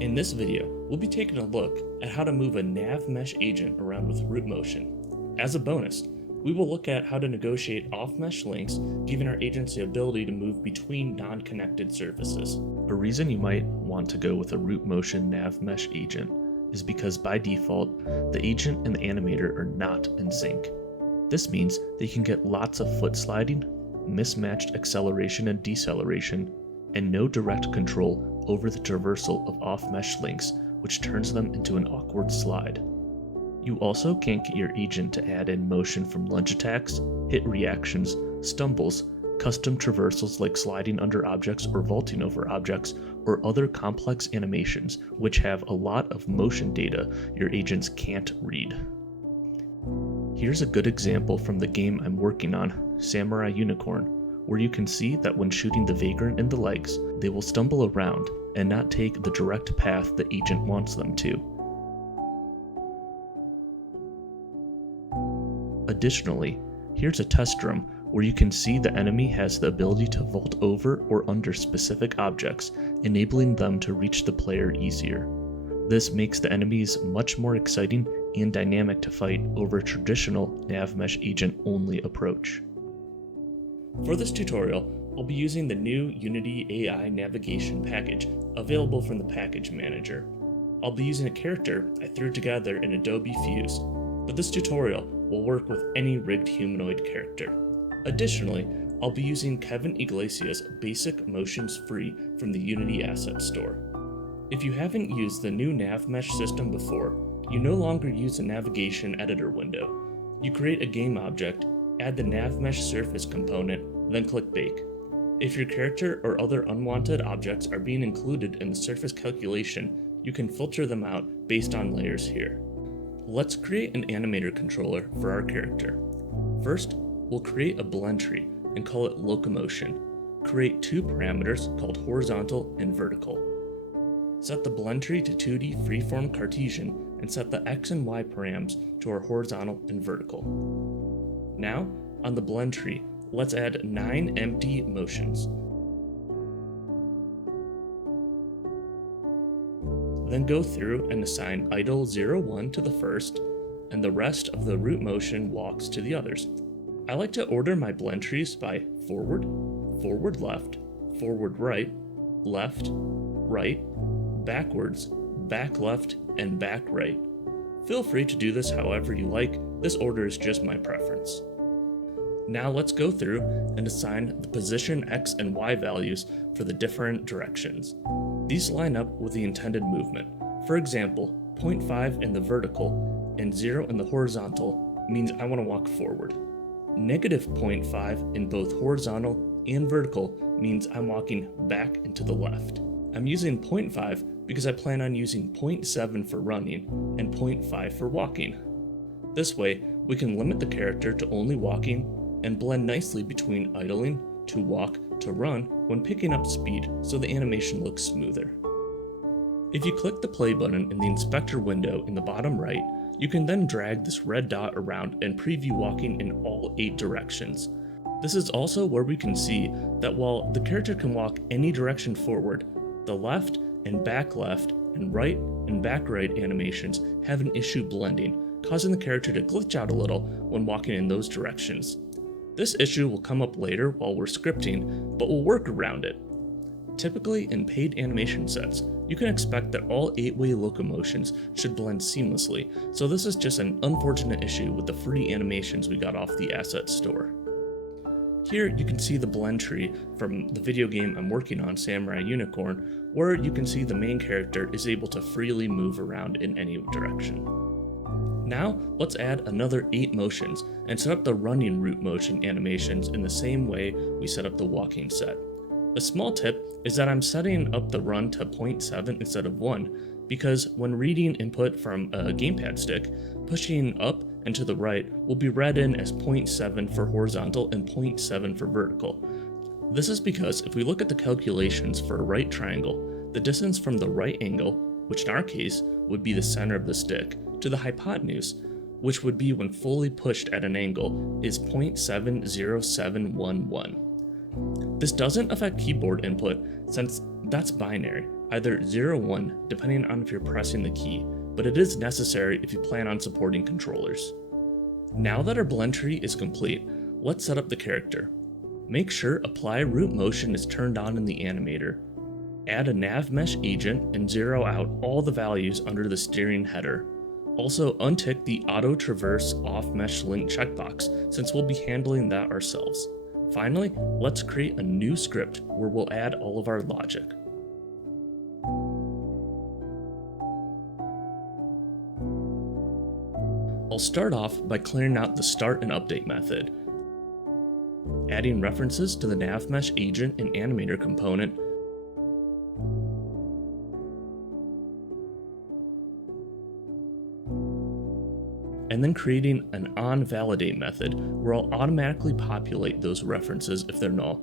In this video, we'll be taking a look at how to move a NavMeshAgent around with root motion. As a bonus, we will look at how to negotiate off-mesh links, giving our agents the ability to move between non-connected surfaces. A reason you might want to go with a root motion NavMeshAgent is because by default, the agent and the animator are not in sync. This means that you can get lots of foot sliding, mismatched acceleration and deceleration, and no direct control over the traversal of off-mesh links, which turns them into an awkward slide. You also can't get your agent to add in motion from lunge attacks, hit reactions, stumbles, custom traversals like sliding under objects or vaulting over objects, or other complex animations which have a lot of motion data your agents can't read. Here's a good example from the game I'm working on, Samurai Unicorn, where you can see that when shooting the vagrant in the legs, they will stumble around and not take the direct path the agent wants them to. Additionally, here's a test drum where you can see the enemy has the ability to vault over or under specific objects, enabling them to reach the player easier. This makes the enemies much more exciting and dynamic to fight over a traditional NavMeshAgent only approach. For this tutorial, I'll be using the new Unity AI navigation package available from the package manager. I'll be using a character I threw together in Adobe Fuse, but this tutorial will work with any rigged humanoid character. Additionally, I'll be using Kevin Iglesias' basic motions free from the Unity Asset Store. If you haven't used the new NavMesh system before, you no longer use the navigation editor window. You create a game object, add the NavMesh surface component, then click Bake. If your character or other unwanted objects are being included in the surface calculation, you can filter them out based on layers here. Let's create an animator controller for our character. First, we'll create a blend tree and call it locomotion. Create two parameters called horizontal and vertical. Set the blend tree to 2D freeform Cartesian and set the X and Y params to our horizontal and vertical. Now, on the blend tree, let's add 9 empty motions. Then go through and assign idle 0-1 to the first, and the rest of the root motion walks to the others. I like to order my blend trees by forward, forward left, forward right, left, right, backwards, back left, and back right. Feel free to do this however you like, this order is just my preference. Now let's go through and assign the position X and Y values for the different directions. These line up with the intended movement. For example, 0.5 in the vertical and 0 in the horizontal means I want to walk forward. Negative 0.5 in both horizontal and vertical means I'm walking back and to the left. I'm using 0.5 because I plan on using 0.7 for running and 0.5 for walking. This way, we can limit the character to only walking and blend nicely between idling, to walk, to run when picking up speed so the animation looks smoother. If you click the play button in the inspector window in the bottom right, you can then drag this red dot around and preview walking in all 8 directions. This is also where we can see that while the character can walk any direction forward, the left and back left and back right animations have an issue blending, causing the character to glitch out a little when walking in those directions. This issue will come up later while we're scripting, but we'll work around it. Typically in paid animation sets, you can expect that all 8-way locomotions should blend seamlessly, so this is just an unfortunate issue with the free animations we got off the asset store. Here you can see the blend tree from the video game I'm working on, Samurai Unicorn, where you can see the main character is able to freely move around in any direction. Now, let's add another 8 motions and set up the running root motion animations in the same way we set up the walking set. A small tip is that I'm setting up the run to 0.7 instead of 1, because when reading input from a gamepad stick, pushing up and to the right will be read in as 0.7 for horizontal and 0.7 for vertical. This is because if we look at the calculations for a right triangle, the distance from the right angle, which in our case would be the center of the stick, to the hypotenuse, which would be when fully pushed at an angle, is 0.70711. This doesn't affect keyboard input since that's binary. either 0 or 1 depending on if you're pressing the key, but it is necessary if you plan on supporting controllers. Now that our blend tree is complete, let's set up the character. Make sure Apply Root Motion is turned on in the Animator. Add a NavMeshAgent and zero out all the values under the steering header. Also untick the Auto Traverse OffMeshLink checkbox, since we'll be handling that ourselves. Finally, let's create a new script where we'll add all of our logic. I'll start off by clearing out the start and update method, adding references to the NavMeshAgent and Animator component, and then creating an onValidate method where I'll automatically populate those references if they're null.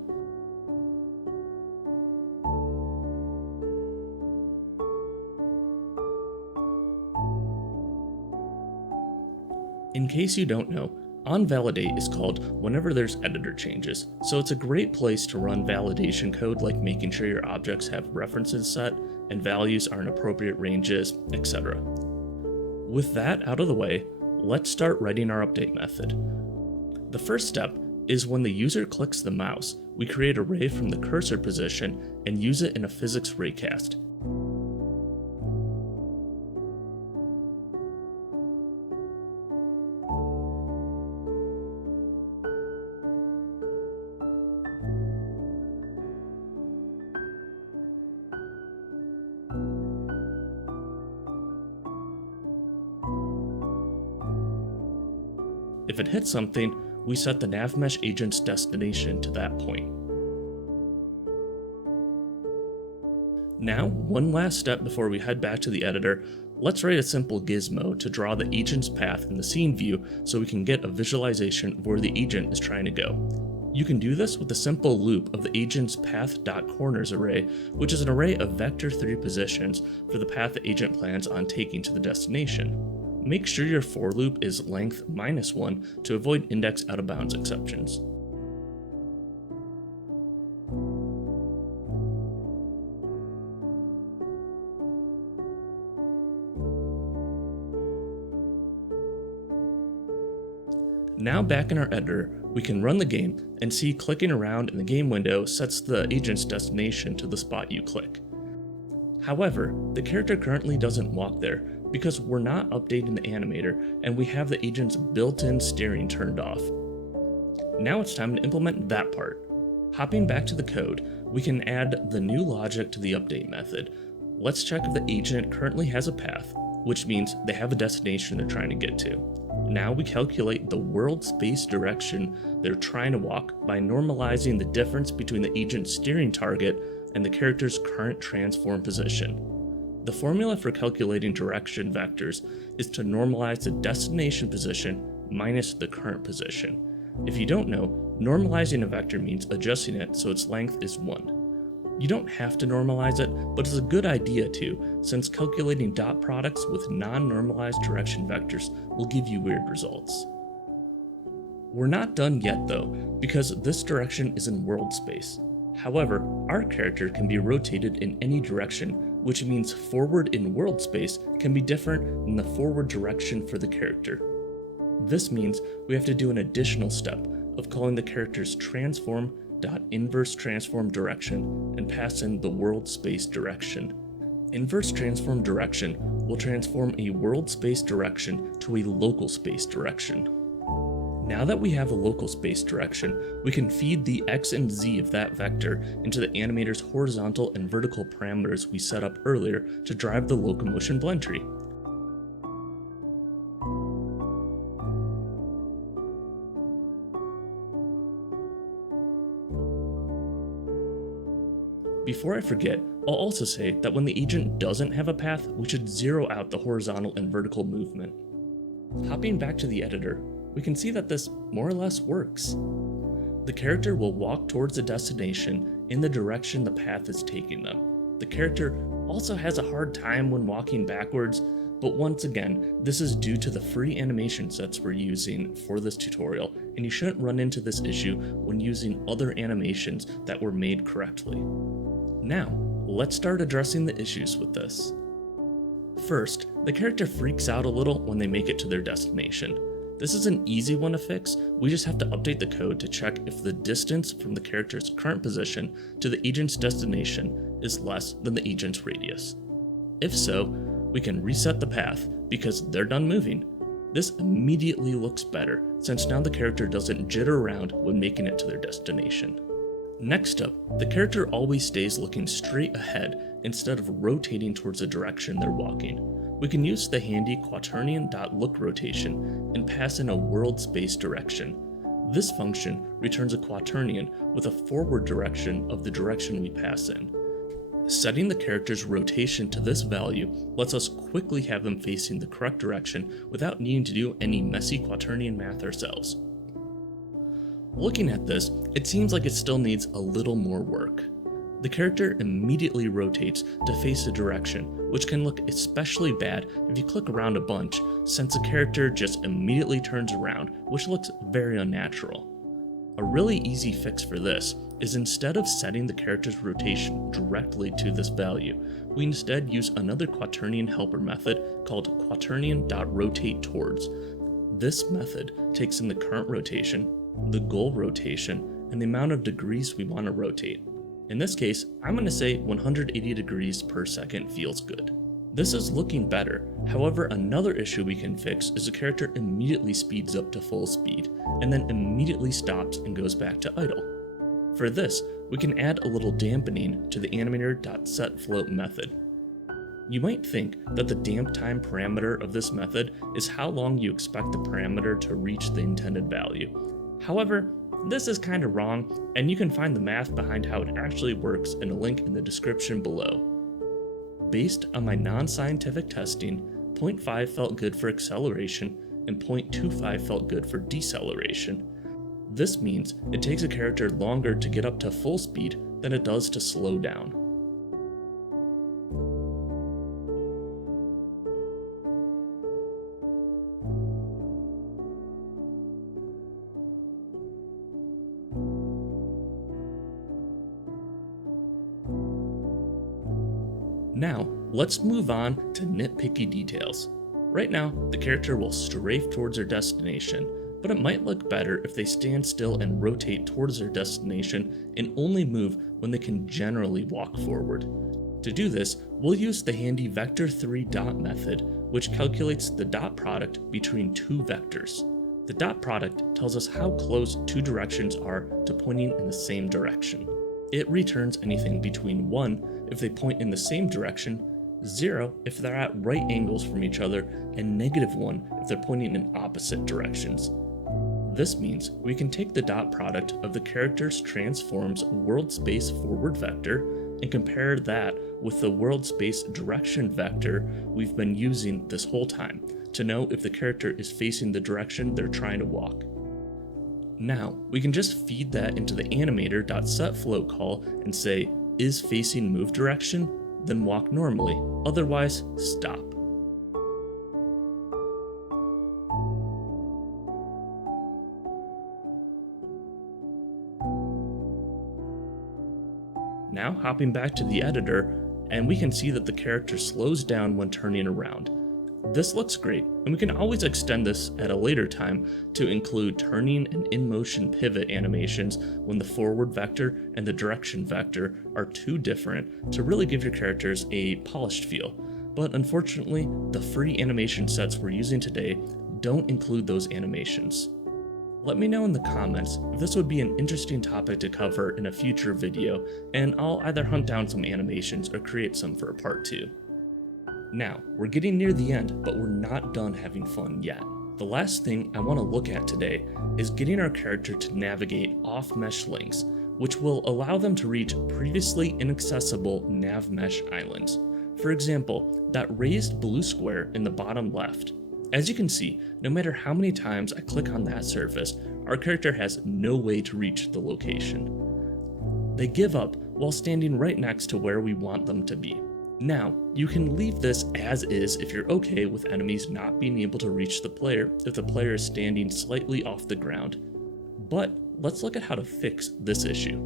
In case you don't know, onValidate is called whenever there's editor changes, so it's a great place to run validation code like making sure your objects have references set and values are in appropriate ranges, etc. With that out of the way, let's start writing our update method. The first step is when the user clicks the mouse, we create a ray from the cursor position and use it in a physics raycast. If it hits something, we set the NavMeshAgent's destination to that point. Now, one last step before we head back to the editor, let's write a simple gizmo to draw the agent's path in the scene view so we can get a visualization of where the agent is trying to go. You can do this with a simple loop of the agent's path.corners array, which is an array of vector 3 positions for the path the agent plans on taking to the destination. Make sure your for loop is length -1 to avoid index out of bounds exceptions. Now back in our editor, we can run the game and see clicking around in the game window sets the agent's destination to the spot you click. However, the character currently doesn't walk there because we're not updating the animator and we have the agent's built-in steering turned off. Now it's time to implement that part. Hopping back to the code, we can add the new logic to the update method. Let's check if the agent currently has a path, which means they have a destination they're trying to get to. Now we calculate the world space direction they're trying to walk by normalizing the difference between the agent's steering target and the character's current transform position. The formula for calculating direction vectors is to normalize the destination position minus the current position. If you don't know, normalizing a vector means adjusting it so its length is 1. You don't have to normalize it, but it's a good idea to, since calculating dot products with non-normalized direction vectors will give you weird results. We're not done yet though, because this direction is in world space. However, our character can be rotated in any direction, which means forward in world space can be different than the forward direction for the character. This means we have to do an additional step of calling the character's transform.inverse transform direction and pass in the world space direction. Inverse transform direction will transform a world space direction to a local space direction. Now that we have a local space direction, we can feed the x and z of that vector into the animator's horizontal and vertical parameters we set up earlier to drive the locomotion blend tree. Before I forget, I'll also say that when the agent doesn't have a path, we should zero out the horizontal and vertical movement. Hopping back to the editor, we can see that this more or less works. The character will walk towards the destination in the direction the path is taking them. The character also has a hard time when walking backwards, but once again, this is due to the free animation sets we're using for this tutorial, and you shouldn't run into this issue when using other animations that were made correctly. Now, let's start addressing the issues with this. First, the character freaks out a little when they make it to their destination. This is an easy one to fix. We just have to update the code to check if the distance from the character's current position to the agent's destination is less than the agent's radius. If so, we can reset the path because they're done moving. This immediately looks better since now the character doesn't jitter around when making it to their destination. Next up, the character always stays looking straight ahead instead of rotating towards the direction they're walking. We can use the handy quaternion.look rotation and pass in a world space direction. This function returns a quaternion with a forward direction of the direction we pass in. Setting the character's rotation to this value lets us quickly have them facing the correct direction without needing to do any messy quaternion math ourselves. Looking at this, it seems like it still needs a little more work. The character immediately rotates to face a direction, which can look especially bad if you click around a bunch, since the character just immediately turns around, which looks very unnatural. A really easy fix for this is instead of setting the character's rotation directly to this value, we instead use another quaternion helper method called quaternion.rotateTowards. This method takes in the current rotation, the goal rotation, and the amount of degrees we want to rotate. In this case, I'm going to say 180 degrees per second feels good. This is looking better. However, another issue we can fix is the character immediately speeds up to full speed, and then immediately stops and goes back to idle. For this, we can add a little dampening to the Animator.setFloat method. You might think that the damp time parameter of this method is how long you expect the parameter to reach the intended value. However, this is kind of wrong, and you can find the math behind how it actually works in a link in the description below. Based on my non-scientific testing, 0.5 felt good for acceleration and 0.25 felt good for deceleration. This means it takes a character longer to get up to full speed than it does to slow down. Now, let's move on to nitpicky details. Right now, the character will strafe towards their destination, but it might look better if they stand still and rotate towards their destination and only move when they can generally walk forward. To do this, we'll use the handy vector3dot method, which calculates the dot product between two vectors. The dot product tells us how close two directions are to pointing in the same direction. It returns anything between 1 if they point in the same direction, 0 if they're at right angles from each other, and -1 if they're pointing in opposite directions. This means we can take the dot product of the character's transform's world space forward vector and compare that with the world space direction vector we've been using this whole time to know if the character is facing the direction they're trying to walk. Now, we can just feed that into the Animator.setFloat call and say, is facing move direction? Then walk normally, otherwise stop. Now hopping back to the editor, and we can see that the character slows down when turning around. This looks great, and we can always extend this at a later time to include turning and in-motion pivot animations when the forward vector and the direction vector are too different to really give your characters a polished feel. But unfortunately, the free animation sets we're using today don't include those animations. Let me know in the comments if this would be an interesting topic to cover in a future video, and I'll either hunt down some animations or create some for a part 2. Now, we're getting near the end, but we're not done having fun yet. The last thing I want to look at today is getting our character to navigate OffMeshLinks, which will allow them to reach previously inaccessible NavMesh islands. For example, that raised blue square in the bottom left. As you can see, no matter how many times I click on that surface, our character has no way to reach the location. They give up while standing right next to where we want them to be. Now, you can leave this as is if you're okay with enemies not being able to reach the player if the player is standing slightly off the ground. But let's look at how to fix this issue.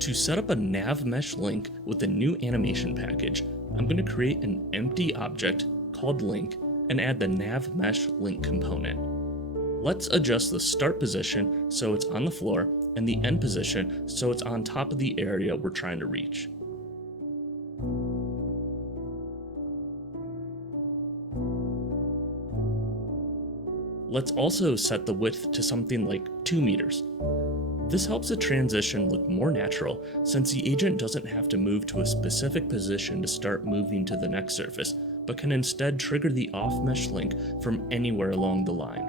To set up a NavMeshLink with a new animation package, I'm going to create an empty object called link and add the NavMeshLink component. Let's adjust the start position so it's on the floor and the end position so it's on top of the area we're trying to reach. Let's also set the width to something like 2 meters. This helps the transition look more natural since the agent doesn't have to move to a specific position to start moving to the next surface, but can instead trigger the OffMeshLink from anywhere along the line.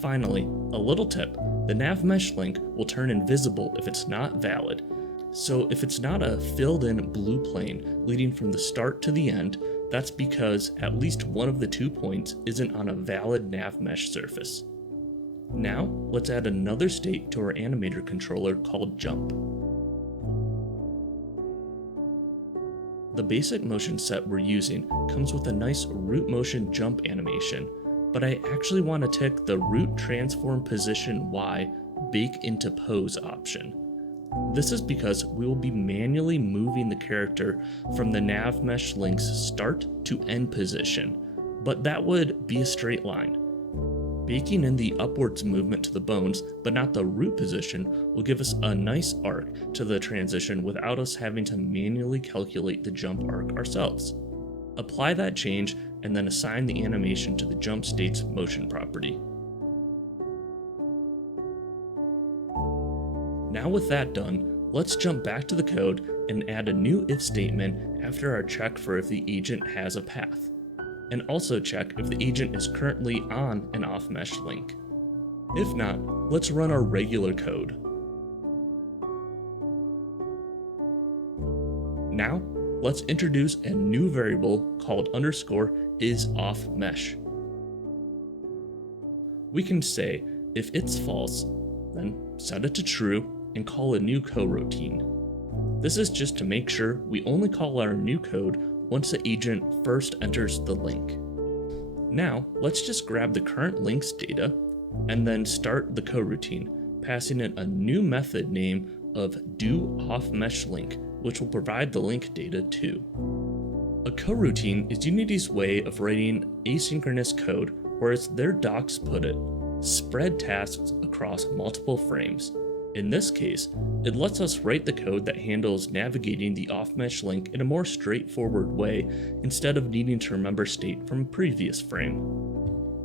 Finally, a little tip, the NavMeshLink will turn invisible if it's not valid. So if it's not a filled-in blue plane leading from the start to the end, that's because at least one of the 2 points isn't on a valid NavMesh surface. Now, let's add another state to our Animator controller called Jump. The basic motion set we're using comes with a nice root motion jump animation, but I actually want to tick the root transform position Y bake into pose option. This is because we will be manually moving the character from the NavMeshLink's start to end position, but that would be a straight line. Baking in the upwards movement to the bones, but not the root position, will give us a nice arc to the transition without us having to manually calculate the jump arc ourselves. Apply that change and then assign the animation to the jump state's motion property. Now with that done, let's jump back to the code and add a new if statement after our check for if the agent has a path, and also check if the agent is currently on an OffMeshLink. If not, let's run our regular code. Now, let's introduce a new variable called _is_offMesh. We can say if it's false, then set it to true and call a new coroutine. This is just to make sure we only call our new code once the agent first enters the link. Now, let's just grab the current link's data and then start the coroutine, passing it a new method name of doOffMeshLink, which will provide the link data too. A coroutine is Unity's way of writing asynchronous code, or as their docs put it, spread tasks across multiple frames. In this case, it lets us write the code that handles navigating the OffMeshLink in a more straightforward way instead of needing to remember state from a previous frame.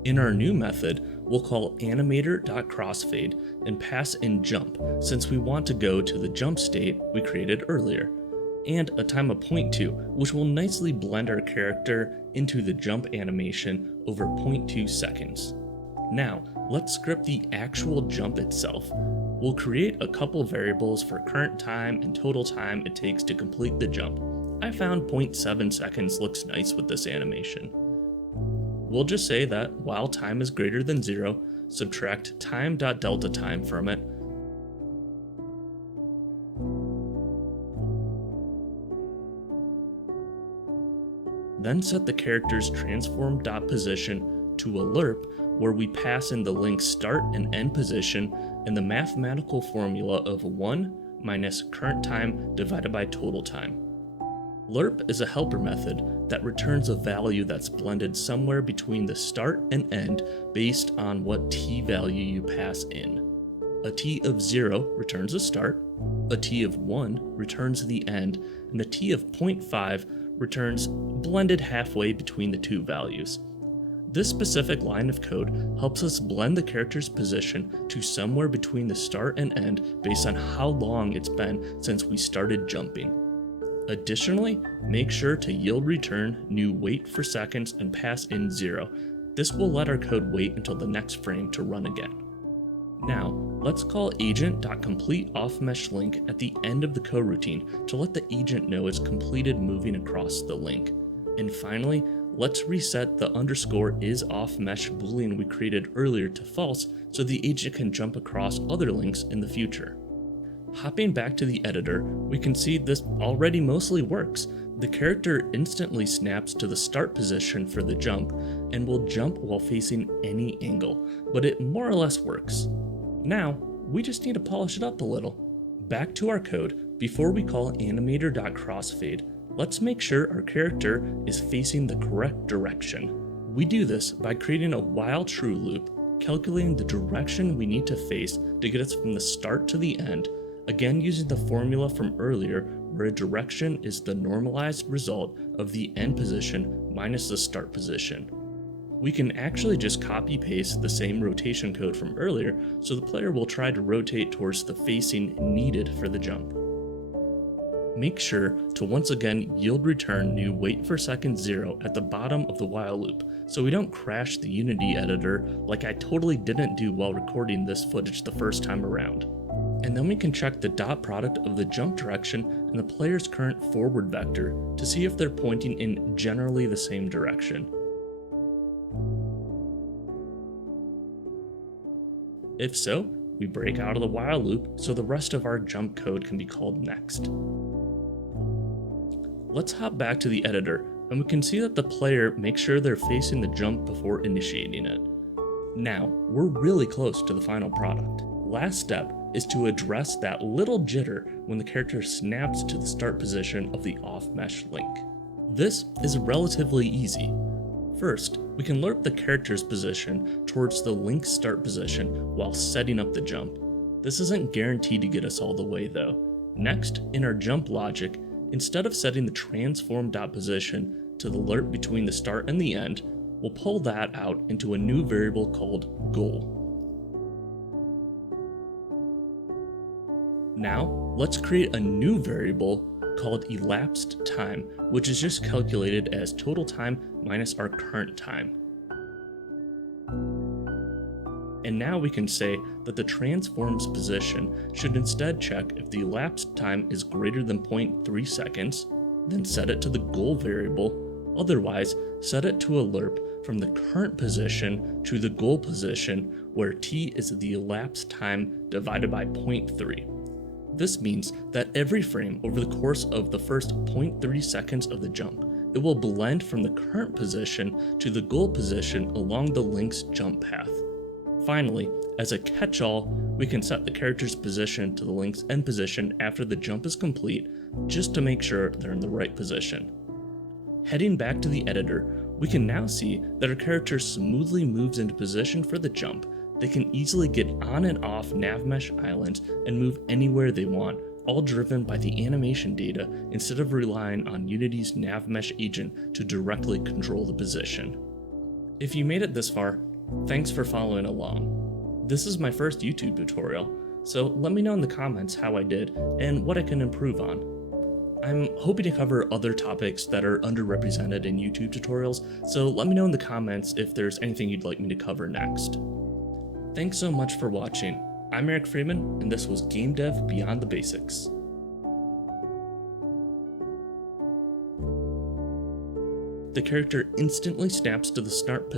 In our new method, we'll call Animator.crossfade and pass in jump since we want to go to the jump state we created earlier, and a time of 0.2, which will nicely blend our character into the jump animation over 0.2 seconds. Now, let's script the actual jump itself. We'll create a couple variables for current time and total time it takes to complete the jump. I found 0.7 seconds looks nice with this animation. We'll just say that while time is greater than 0, subtract time.delta time from it, then set the character's transform.position to a lerp where we pass in the link's start and end position and the mathematical formula of 1 minus current time divided by total time. Lerp is a helper method that returns a value that's blended somewhere between the start and end based on what t value you pass in. A t of 0 returns the start, a t of 1 returns the end, and a t of 0.5 returns blended halfway between the two values. This specific line of code helps us blend the character's position to somewhere between the start and end based on how long it's been since we started jumping. Additionally, make sure to yield return new wait for seconds and pass in 0. This will let our code wait until the next frame to run again. Now, let's call agent.completeOffMeshLink at the end of the coroutine to let the agent know it's completed moving across the link. And finally, let's reset the _is_offMesh boolean we created earlier to false so the agent can jump across other links in the future. Hopping back to the editor, we can see this already mostly works. The character instantly snaps to the start position for the jump and will jump while facing any angle, but it more or less works. Now, we just need to polish it up a little. Back to our code, Before we call animator.crossfade, let's make sure our character is facing the correct direction. We do this by creating a while true loop, calculating the direction we need to face to get us from the start to the end, again using the formula from earlier where a direction is the normalized result of the end position minus the start position. We can actually just copy paste the same rotation code from earlier, so the player will try to rotate towards the facing needed for the jump. Make sure to once again yield return new wait for second 0 at the bottom of the while loop, so we don't crash the Unity editor like I totally didn't do while recording this footage the first time around. And then we can check the dot product of the jump direction and the player's current forward vector to see if they're pointing in generally the same direction. If so, we break out of the while loop so the rest of our jump code can be called next. Let's hop back to the editor, and we can see that the player makes sure they're facing the jump before initiating it. Now, we're really close to the final product. Last step is to address that little jitter when the character snaps to the start position of the OffMeshLink. This is relatively easy. First, we can lerp the character's position towards the link start position while setting up the jump. This isn't guaranteed to get us all the way though. Next, in our jump logic, instead of setting the transform.position to the lerp between the start and the end, we'll pull that out into a new variable called goal. Now, let's create a new variable called elapsed time, which is just calculated as total time minus our current time. And now we can say that the transform's position should instead check if the elapsed time is greater than 0.3 seconds, then set it to the goal variable, otherwise set it to a lerp from the current position to the goal position where t is the elapsed time divided by 0.3. This means that every frame over the course of the first 0.3 seconds of the jump, it will blend from the current position to the goal position along the link's jump path. Finally, as a catch-all, we can set the character's position to the link's end position after the jump is complete, just to make sure they're in the right position. Heading back to the editor, we can now see that our character smoothly moves into position for the jump. They can easily get on and off NavMesh islands and move anywhere they want, all driven by the animation data instead of relying on Unity's NavMeshAgent to directly control the position. If you made it this far, thanks for following along. This is my first YouTube tutorial, so let me know in the comments how I did and what I can improve on. I'm hoping to cover other topics that are underrepresented in YouTube tutorials, so let me know in the comments if there's anything you'd like me to cover next. Thanks so much for watching. I'm Eric Freeman, and this was Game Dev Beyond the Basics. The character instantly snaps to the start